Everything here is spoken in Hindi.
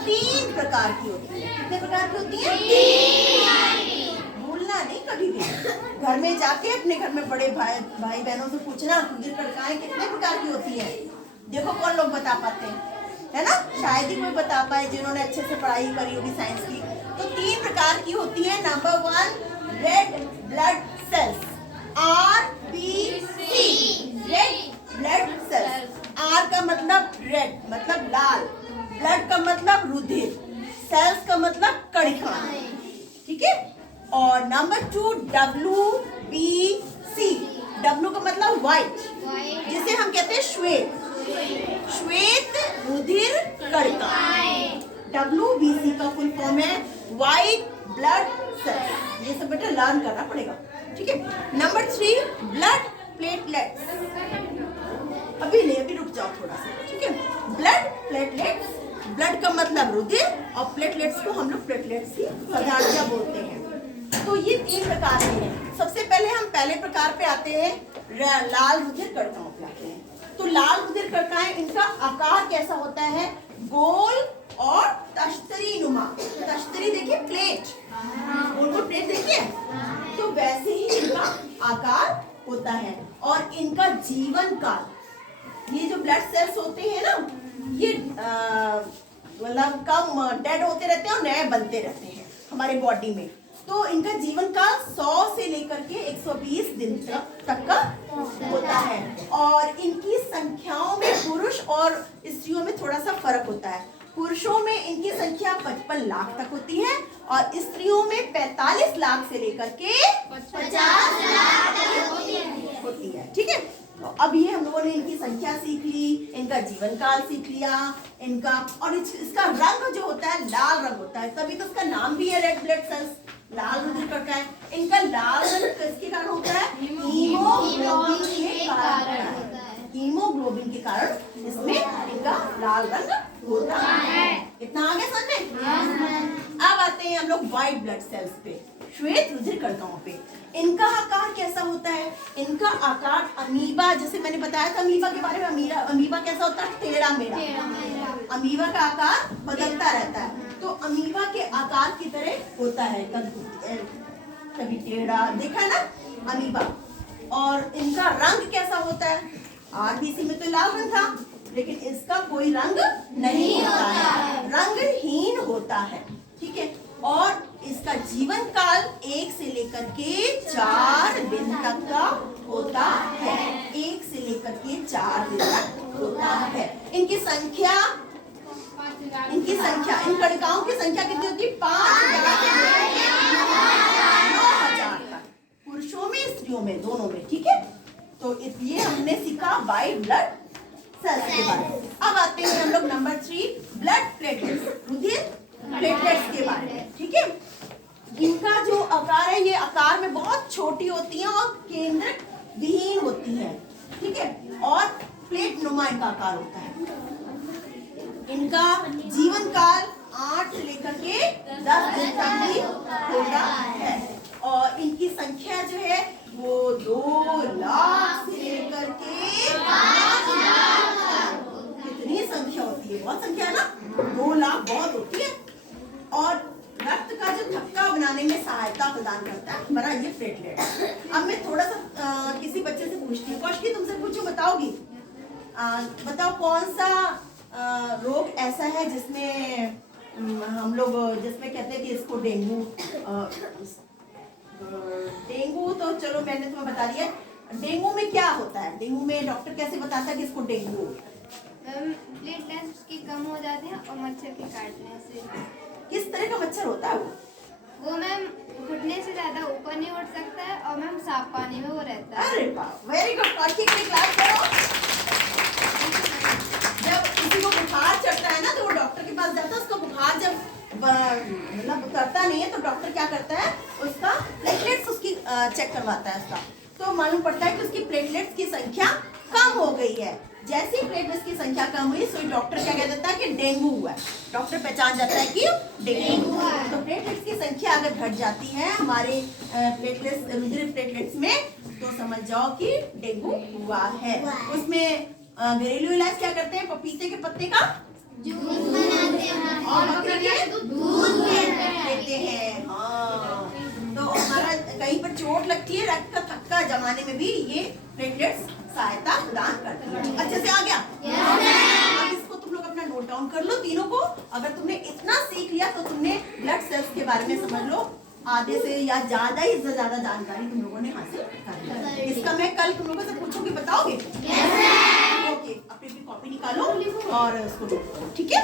3 प्रकार की होती है। कितने प्रकार की होती है? 3। भूलना नहीं कभी भी। घर में जाके अपने घर में बड़े भाई बहनों से पूछना रुधिर कणिकाएं कितने प्रकार की होती है। देखो कौन लोग बता पाते हैं, है ना? शायद ही कोई बता पाए जिन्होंने अच्छे से पढ़ाई करी होगी साइंस की। तो 3 प्रकार की होती है। Number 1 red blood cells, RBC, red blood cells. R का मतलब रेड मतलब लाल, ब्लड का मतलब रुधिर, सेल्स का मतलब कणिकाएं, ठीक है। और नंबर 2 WBC, W का मतलब व्हाइट, जिसे हम कहते हैं श्वेत, श्वेत रुधिर कणिकाएं। WBC का फुल फॉर्म है व्हाइट ब्लड सेल्स। ये सब बेटा लर्न करना पड़ेगा, ठीक है। Number 3 blood platelets. अभी रुक जाओ थोड़ा सा, ठीक है। ब्लड प्लेटलेट्स, ब्लड का मतलब रुधिर और प्लेटलेट्स को हम लोग प्लेटलेट्स ही साधारणतः बोलते हैं। तो ये 3 प्रकार के हैं। सबसे पहले हम पहले प्रकार पे आते हैं, लाल रुधिर कणिकाओं पे आते हैं। तो लाल रुधिर कणिकाएं, इनका आकार कैसा होता है? गोल और तश्तरी नुमा। तश्तरी देखिए, प्लेट, गोल गोल प्लेट देखिए, तो वैसे ही इनका आकार होता है। और इनका जीवन काल, ये जो ब्लड सेल्स होते हैं ना, ये मतलब कम डेड होते रहते हैं और नए बनते रहते हैं हमारे बॉडी में। तो इनका जीवन काल 100 से लेकर के 120 दिन तक का होता है। और इनकी संख्याओं में पुरुष और स्त्रियों में थोड़ा सा फर्क होता है। पुरुषों में इनकी संख्या 55 लाख तक होती है और स्त्रियों में 45 लाख से लेकर के 50 लाख तक होती है, ठीक है। तो अब ये हम लोगों ने इनकी संख्या सीख ली, इनका जीवन काल सीख लिया, इनका और इसका रंग जो होता है लाल रंग होता है, तभी तो इसका नाम भी है रेड ब्लड सेल्स, लाल रुधिर कणिकाएं। इनका लाल रंग किसके कारण होता है? हीमोग्लोबिन के कारण। हीमोग्लोबिन के कारण इसमें इनका लाल रंग होता है। इतना आगे समझ में? अब आते हैं हम लोग व्हाइट ब्लड सेल्स पे, श्वेत रुधिर कणिकाओं पे। इनका आकार कैसा होता है? इनका आकार अमीबा, जैसे मैंने बताया था अमीबा के बारे में, अमीबा कैसा होता है? टेढ़ा मेढ़ा। अमीबा का आकार बदलता रहता है, तो अमीबा के आकार की तरह होता है, कभी टेढ़ा, देखा ना अमीबा। और इनका रंग कैसा होता है? RBC में तो लाल रंग था, लेकिन इसका कोई रंग नहीं होता है, रंगहीन होता है, ठीक है। और इसका जीवन काल 1 से लेकर के 4 दिन तक का होता है, 1 से लेकर के 4 दिन तक होता है। इनकी संख्या, इन कणिकाओं की संख्या कितनी होती है? 5,000 तक, पुरुषों में स्त्रियों में दोनों में, ठीक है। तो ये हमने सीखा व्हाइट ब्लड सेल्स के बारे में। अब आते हैं हम लोग नंबर 3 ब्लड प्लेटलेट्स, रुधिर प्लेटलेट्स के बारे में, ठीक है। इनका जो आकार है, ये आकार में बहुत छोटी होती है और केंद्र विहीन होती है, ठीक है। और प्लेट नुमा इनका आकार होता है। इनका जीवन काल 8 से लेकर के 10 दिन तक ही होता है। और इनकी संख्या जो है वो 2 लाख से लेकर के 5 लाख तक, कितनी संख्या होती है? बहुत संख्या ना, 2 लाख बहुत होती है। और रक्त का जो थक्का बनाने में सहायता प्रदान करता है हमारा ये प्लेटलेट। अब मैं थोड़ा सा किसी बच्चे से पूछती हूँ, कौशकी तुमसे पूछूं, बताओगी? बताओ कौन सा रोग ऐसा है जिसमें हम लोग जिसमें कहते हैं कि इसको डेंगू, डेंगू तो चलो मैंने तुम्हें बता दिया। डेंगू में क्या होता है? डेंगू में डॉक्टर कैसे बताता है कि इसको डेंगू? प्लेटलेट्स की कम हो जाते हैं और मच्छर के काटने से। किस तरह का मच्छर होता है वो मैम घुटने से ज्यादा ऊपर नहीं उठ सकता है और मैम साफ पानी में वो रहता है। अरे वाह, वेरी गुड। और ठीक से क्लास करो। जब किसी को बुखार चढ़ता है ना तो वो डॉक्टर के पास जाता है, उसका बुखार जब मतलब उतरता नहीं है तो डॉक्टर क्या करता है? उसका प्लेटलेट्स उसकी चेक करवाता है उसका, तो मालूम पड़ता है कि उसकी प्लेटलेट्स की संख्या कम हो गई है। जैसे ही प्लेटलेट्स की संख्या कम हुई सो डॉक्टर क्या कह देता है कि डेंगू हुआ है, डॉक्टर पहचान जाता है कि डेंगू हुआ है। तो प्लेटलेट्स की संख्या अगर घट जाती है हमारे प्लेटलेट्स, रुधिर प्लेटलेट्स में, तो समझ जाओ कि डेंगू हुआ है। उसमें घरेलू इलाज क्या करते हैं? पपीते के पत्ते का जूस बनाते हैं और बकरी के दूध देते हैं। हाँ, तो हमारा कहीं पर चोट लगती है, रक्त का थक्का जमाने में भी ये प्लेटलेट्स सहायता प्रदान करती है। अच्छे से आ गया? अब इसको तुम लोग अपना नोट डाउन कर लो तीनों को। अगर तुमने इतना सीख लिया तो तुमने ब्लड सेल्स के बारे में समझ लो आधे से या ज्यादा ही ज्यादा जानकारी तुम लोगों ने हासिल कर ली। इसका मैं कल तुम लोगों से पूछूंगी, बताओगे? ओके, अपनी कॉपी निकालो और उसको ठीक है।